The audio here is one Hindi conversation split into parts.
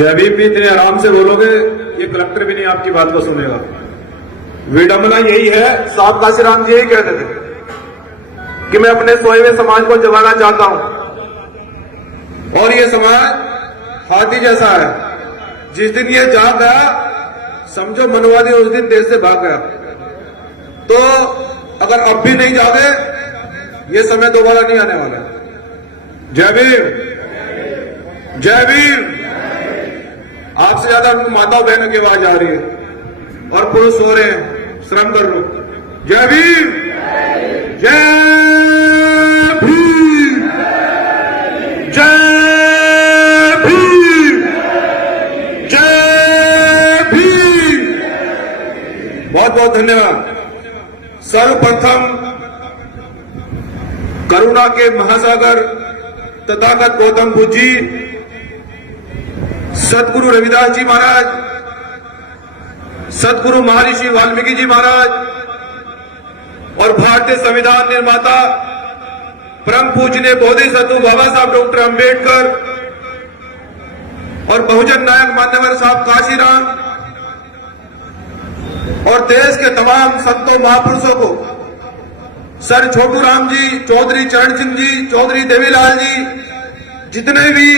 जय भीम भी इतने आराम से बोलोगे ये कलेक्टर भी नहीं आपकी बात को सुनेगा। विडंबना यही है, साहब काशीराम जी यही कहते थे कि मैं अपने सोए हुए समाज को जगाना चाहता हूं और ये समाज हाथी जैसा है, जिस दिन ये जाग गया समझो मनवादी उस दिन देश से भाग गया। तो अगर अब भी नहीं जागे ये समय दोबारा नहीं आने वाला। जय भीम, जय भीम। आपसे ज्यादा माताओं बहनों की आवाज आ रही है और पुरुष सो रहे हैं, श्रम कर लो। जय भीम, जय भीम, जय भीम, जय भीम। बहुत बहुत धन्यवाद। सर्वप्रथम करुणा के महासागर तथागत गौतम बुद्ध जी, सतगुरु रविदास जी महाराज, सतगुरु महर्षि वाल्मीकि जी महाराज और भारतीय संविधान निर्माता परम पूजनीय बोधिसत्व बाबा साहब डॉक्टर अंबेडकर और बहुजन नायक मान्यवर साहब काशीराम और देश के तमाम संतों महापुरुषों को, सर छोटू राम जी, चौधरी चरण सिंह जी, चौधरी देवीलाल जी, जितने भी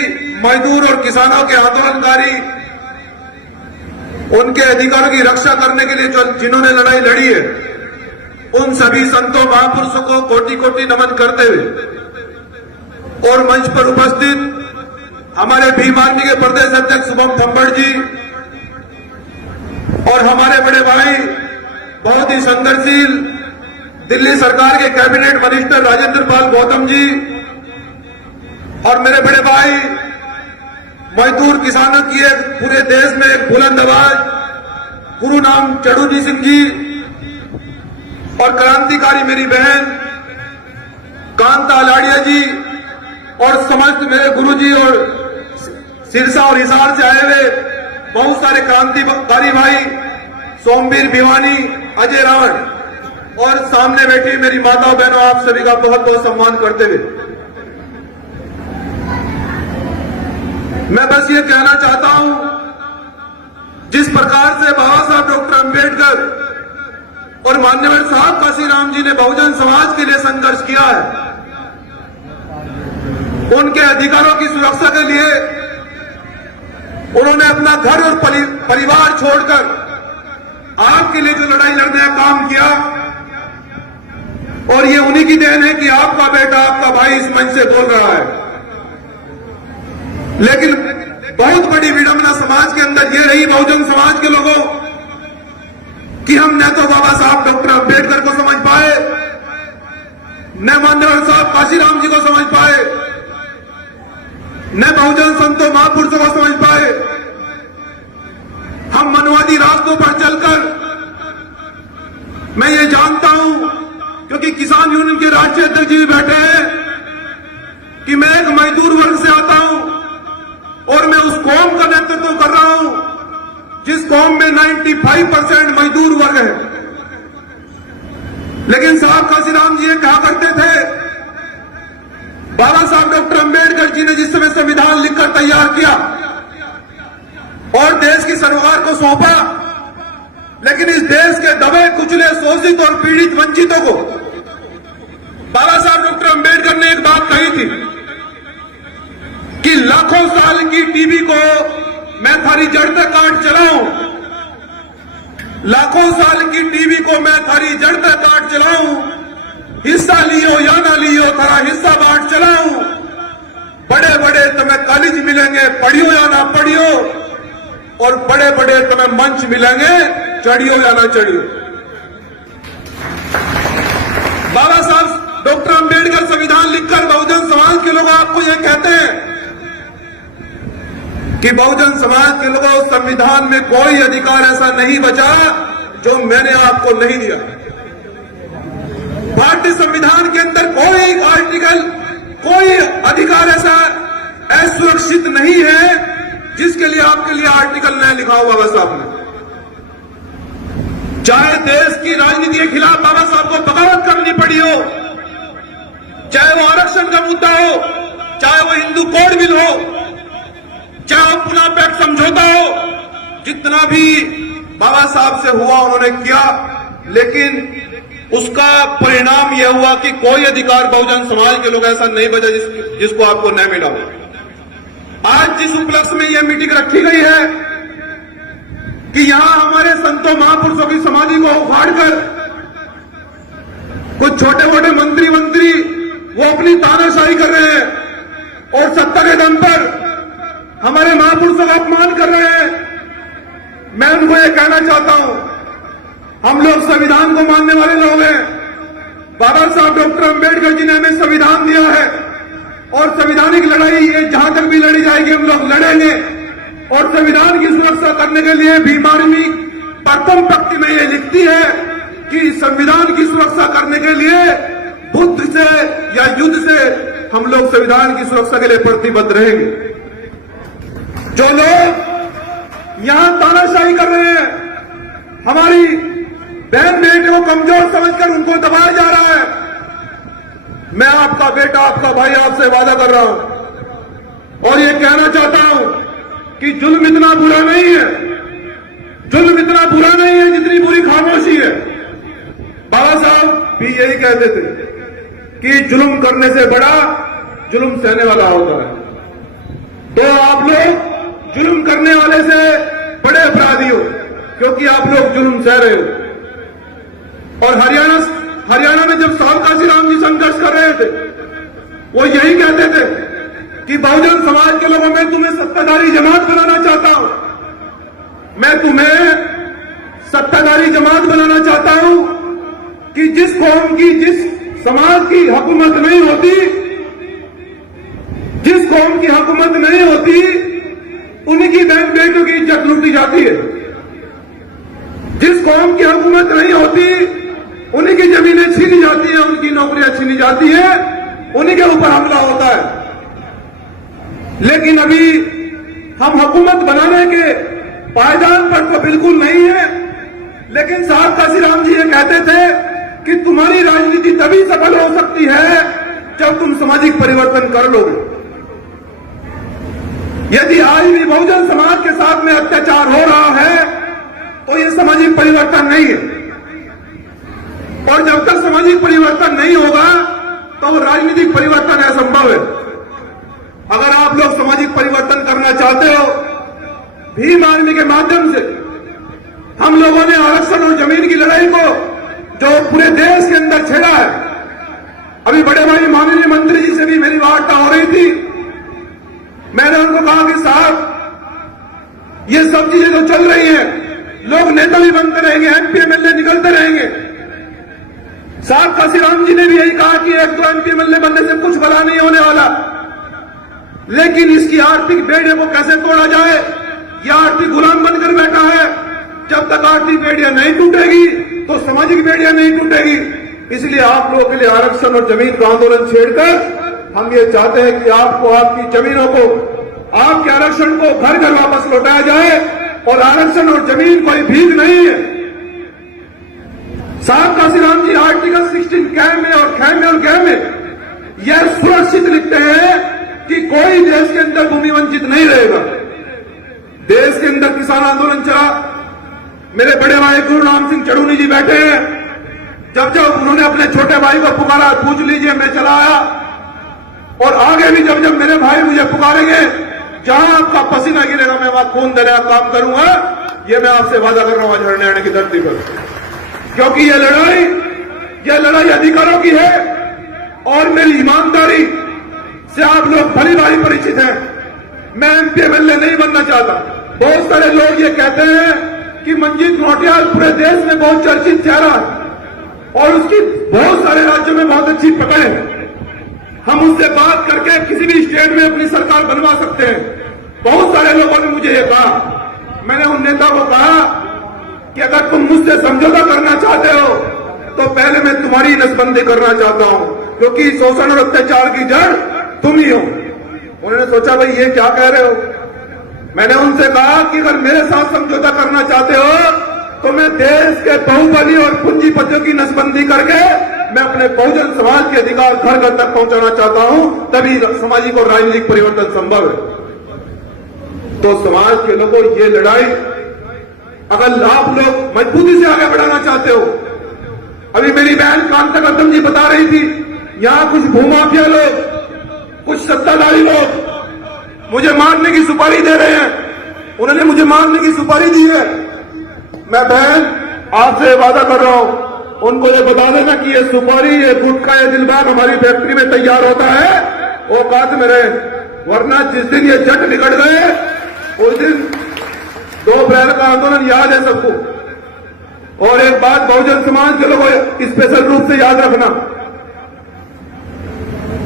मजदूर और किसानों के आंदोलनकारी, उनके अधिकारों की रक्षा करने के लिए जिन्होंने लड़ाई लड़ी है, उन सभी संतों महापुरुषों को कोटि कोटि नमन करते हुए और मंच पर उपस्थित हमारे भीम आर्मी के प्रदेश अध्यक्ष शुभम थम्बड़ जी और हमारे बड़े भाई बहुत ही संघर्षशील दिल्ली सरकार के कैबिनेट मिनिस्टर राजेंद्र पाल गौतम जी और मेरे बड़े भाई मजदूर किसानों की एक पूरे देश में एक बुलंद आवाज गुरु नाम चड़ूजी सिंह जी और क्रांतिकारी मेरी बहन कांता लाड़िया जी और समस्त मेरे गुरु जी और सिरसा और हिसार से आए हुए बहुत सारे क्रांतिकारी भाई, सोमवीर भिवानी, अजय रावण और सामने बैठी मेरी माताओं बहनों, आप सभी का बहुत बहुत सम्मान करते हुए मैं बस ये कहना चाहता हूं, जिस प्रकार से बाबा साहब डॉक्टर अंबेडकर और मान्यवर साहब काशीराम जी ने बहुजन समाज के लिए संघर्ष किया है, उनके अधिकारों की सुरक्षा के लिए उन्होंने अपना घर और परिवार छोड़कर आपके लिए जो लड़ाई लड़ने का काम किया और ये उन्हीं की देन है कि आपका बेटा, आपका भाई इस मंच से बोल रहा है। लेकिन बहुत बड़ी विडंबना समाज के अंदर ये रही, बहुजन समाज के लोगों, कि हम न तो बाबा साहब डॉक्टर अंबेडकर को समझ पाए, न मान्यवर साहब काशीराम जी को समझ पाए, न बहुजन संतों महापुरुषों को समझ पाए। हम मनवादी रास्तों पर चलकर, मैं ये जानता हूं क्योंकि किसान यूनियन के राष्ट्रीय अध्यक्ष जी बैठे हैं कि मैं एक मजदूर वर्ग से आता हूं और मैं उस कौम का नेतृत्व कर रहा हूं जिस कौम में 95% मजदूर वर्ग है। लेकिन साहब काशीराम जी ये कहा करते थे, बाबा साहब डॉक्टर अंबेडकर जी ने जिस समय संविधान लिखकर तैयार किया और देश की सरकार को सौंपा, लेकिन इस देश के दबे कुचले शोषित और पीड़ित वंचितों को बाबा साहब डॉक्टर अंबेडकर ने एक बात कही थी कि लाखों साल की टीबी को मैं थारी जड़ तक काट चलाऊं, लाखों साल की टीबी को मैं थारी जड़ तक काट चलाऊं, हिस्सा लियो या ना लियो थारा हिस्सा बांट चलाऊं, बड़े बड़े तुम्हें कॉलेज मिलेंगे पढ़ियो या ना पढ़ियो और बड़े बड़े तुम्हें मंच मिलेंगे चढ़ियो या ना चढ़ियो। बाबा साहब डॉक्टर अंबेडकर संविधान लिखकर बहुजन समाज के लोग आपको ये कहते हैं कि बहुजन समाज के लोगों, संविधान में कोई अधिकार ऐसा नहीं बचा जो मैंने आपको नहीं दिया। भारतीय संविधान के अंदर कोई आर्टिकल, कोई अधिकार ऐसा असुरक्षित नहीं है जिसके लिए आपके लिए आर्टिकल नहीं लिखा हो बाबा साहब ने। चाहे देश की राजनीति के खिलाफ बाबा साहब को बगावत करनी पड़ी हो, चाहे वो आरक्षण का मुद्दा हो, चाहे वो हिंदू कोड बिल हो, चाहे वो पुनः पैक्ट समझौता समझौता हो, जितना भी बाबा साहब से हुआ उन्होंने किया, लेकिन उसका परिणाम यह हुआ कि कोई अधिकार बहुजन समाज के लोग ऐसा नहीं बचा जिसको आपको न मिला हो। आज जिस उपलक्ष्य में यह मीटिंग रखी गई है कि यहां हमारे संतों महापुरुषों की समाधि को उखाड़कर कुछ छोटे मोटे मंत्री वो अपनी तानाशाही कर रहे हैं और सत्ता के दम पर हमारे महापुरुषों का अपमान कर रहे हैं। मैं उनको यह कहना चाहता हूं, हम लोग संविधान को मानने वाले लोग हैं। बाबा साहब डॉक्टर अंबेडकर जी ने हमें संविधान दिया है और संवैधानिक लड़ाई ये जहां तक भी लड़ी जाएगी हम लोग लड़ेंगे। और संविधान की सुरक्षा करने के लिए भीमार्मी प्रथम पंक्ति में ये लिखती है कि संविधान की सुरक्षा करने के लिए बुद्ध से या युद्ध से हम लोग संविधान की सुरक्षा के लिए प्रतिबद्ध रहेंगे। जो लोग यहां तानाशाही कर रहे हैं, हमारी बहन बेटे को कमजोर समझकर उनको दबाया जा रहा है, मैं आपका बेटा आपका भाई आपसे वादा कर रहा हूं और ये कहना चाहता हूं कि जुल्म इतना बुरा नहीं है, जुल्म इतना बुरा नहीं है जितनी बुरी खामोशी है। बाबा साहब भी यही कहते थे कि जुल्म करने से बड़ा जुल्म सहने वाला होता है। तो आप लोग जुल्म करने वाले से बड़े अपराधी हो, क्योंकि आप लोग जुल्म सह रहे हो। और हरियाणा में जब साल काशीराम जी संघर्ष कर रहे थे, वो यही कहते थे कि बहुजन समाज के लोगों में तुम्हें सत्ताधारी जमात बनाना चाहता हूं, मैं तुम्हें सत्ताधारी जमात बनाना चाहता हूं कि जिस कौम की जिस समाज की हुकूमत नहीं होती, जिस कौम की हुकूमत नहीं होती उन्हीं की बहन बेटियों की इज्जत लूटी जाती है, जिस कौम की हुकूमत नहीं होती उन्हीं की जमीनें छीनी जाती है, उनकी नौकरियां छीनी जाती है, उन्हीं के ऊपर हमला होता है। लेकिन अभी हम हुकूमत बनाने के पायदान पर तो बिल्कुल नहीं है। लेकिन साहब काशीराम जी ये कहते थे कि तुम्हारी राजनीति तभी सफल हो सकती है जब तुम सामाजिक परिवर्तन कर लोगे। यदि आज भी बहुजन समाज के साथ में अत्याचार हो रहा है तो ये सामाजिक परिवर्तन नहीं है, और जब तक सामाजिक परिवर्तन नहीं होगा तो राजनीतिक परिवर्तन असंभव है। अगर आप लोग सामाजिक परिवर्तन करना चाहते हो, भीम आर्मी के माध्यम से हम लोगों ने आरक्षण और जमीन की लड़ाई को जो पूरे देश के अंदर छेड़ा है, अभी बड़े भाई माननीय मंत्री जी से भी मेरी वार्ता हो रही थी, मैंने उनको कहा कि साहब ये सब चीजें तो चल रही हैं, लोग नेता भी बनते रहेंगे, एमपी एमएलए निकलते रहेंगे। साहब काशीराम जी ने भी यही कहा कि एक दो एमपी एमएलए बनने से कुछ भला नहीं होने वाला, लेकिन इसकी आर्थिक बेड़ियों को कैसे तोड़ा जाए, यह आर्थिक गुलाम बनकर बैठा है। जब तक आर्थिक बेड़ियां नहीं टूटेगी तो सामाजिक बेड़ियां नहीं टूटेगी। इसलिए आप लोगों के लिए आरक्षण और जमीन का आंदोलन छेड़कर हम ये चाहते हैं कि आपको आपकी जमीनों को, आपके आरक्षण को घर घर वापस लौटाया जाए। और आरक्षण और जमीन कोई भीख नहीं है। साहब काशीराम जी आर्टिकल 16 कै में और ख में और ग में यह सुरक्षित लिखते हैं कि कोई देश के अंदर भूमि वंचित नहीं रहेगा। देश के अंदर किसान आंदोलन चला, मेरे बड़े भाई गुरु राम सिंह चढ़ूनी जी बैठे हैं, जब जब उन्होंने अपने छोटे भाई को पुकारा, पूछ लीजिए मैं चला आया, और आगे भी जब जब मेरे भाई मुझे पुकारेंगे, जहां आपका पसीना गिरेगा मैं वहां खून देने का काम करूंगा। ये मैं आपसे वादा कर रहा हूं आज हरियाणा की धरती पर, क्योंकि यह लड़ाई अधिकारों की है और मेरी ईमानदारी से आप लोग भली भाली परिचित हैं। मैं एमपी एमएलए नहीं बनना चाहता। बहुत सारे लोग ये कहते हैं कि मंजीत घोटियाल पूरे देश में बहुत चर्चित चेहरा है और उसकी बहुत सारे राज्यों में बहुत अच्छी पकड़ है, हम उससे बात करके किसी भी स्टेट में अपनी सरकार बनवा सकते हैं। बहुत सारे लोगों ने मुझे ये कहा, मैंने उन नेता को कहा कि अगर तुम मुझसे समझौता करना चाहते हो तो पहले मैं तुम्हारी नसबंदी करना चाहता हूं, क्योंकि शोषण और अत्याचार की जड़ तुम ही हो। उन्होंने सोचा भाई ये क्या कह रहे हो। मैंने उनसे कहा कि अगर मेरे साथ समझौता करना चाहते हो तो मैं देश के बाहुबली और पूंजीपतियों की नसबंदी करके मैं अपने बहुजन समाज के अधिकार घर घर तक पहुंचाना चाहता हूं, तभी सामाजिक और राजनीतिक परिवर्तन संभव है। तो समाज के लोगों ये लड़ाई अगर आप लोग मजबूती से आगे बढ़ाना चाहते हो, अभी मेरी बहन कांता गौतम जी बता रही थी, यहां कुछ भूमाफिया लोग, कुछ सत्ताधारी लोग मुझे मारने की सुपारी दे रहे हैं। उन्होंने मुझे मारने की सुपारी दी है। मैं बहन आपसे वादा कर रहा हूं, उनको ये बता देना कि ये सुपारी, ये गुटखा, ये दिलबाग हमारी फैक्ट्री में तैयार होता है, औकात में रहे, वरना जिस दिन ये जट निकल गए उस दिन 2 अप्रैल का आंदोलन याद है सबको। और एक बात बहुजन समाज के लोगों स्पेशल रूप से याद रखना,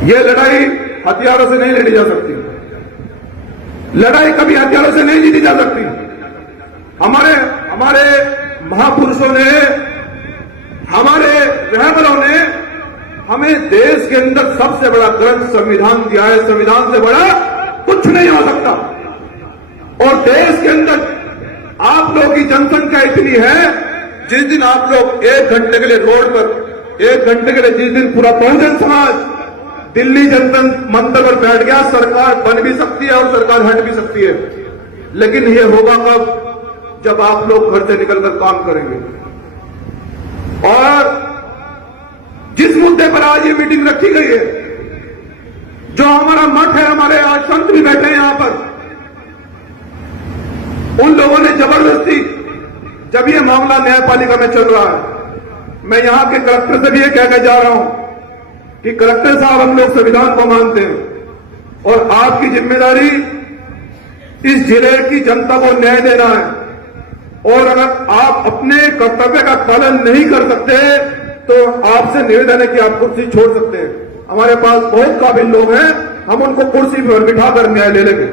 ये लड़ाई हथियारों से नहीं लड़ी जा सकती। लड़ाई कभी हथियारों से नहीं जीती जा सकती। हमारे महापुरुषों ने, हमारे रहबरों ने हमें देश के अंदर सबसे बड़ा ग्रंथ संविधान दिया है। संविधान से बड़ा कुछ नहीं हो सकता। और देश के अंदर आप लोगों की जनसंख्या इतनी है, जिस दिन आप लोग 1 घंटे के लिए रोड पर, 1 घंटे के लिए जिस दिन पूरा बहुजन समाज दिल्ली जनता मंदिर पर बैठ गया, सरकार बन भी सकती है और सरकार हट भी सकती है। लेकिन ये होगा कब? जब आप लोग घर से निकलकर काम करेंगे। और जिस मुद्दे पर आज ये मीटिंग रखी गई है, जो हमारा मठ है, हमारे आज संत भी बैठे हैं यहां पर, उन लोगों ने जबरदस्ती, जब ये मामला न्यायपालिका में चल रहा है, मैं यहां के कलेक्टर से भी ये कहने जा रहा हूं कि कलेक्टर साहब, हम लोग संविधान को मानते हैं और आपकी जिम्मेदारी इस जिले की जनता को न्याय देना है। और अगर आप अपने कर्तव्य का पालन नहीं कर सकते तो आपसे निवेदन है कि आप कुर्सी छोड़ सकते हैं। हमारे पास बहुत काबिल लोग हैं, हम उनको कुर्सी पर बिठाकर न्याय ले लेंगे।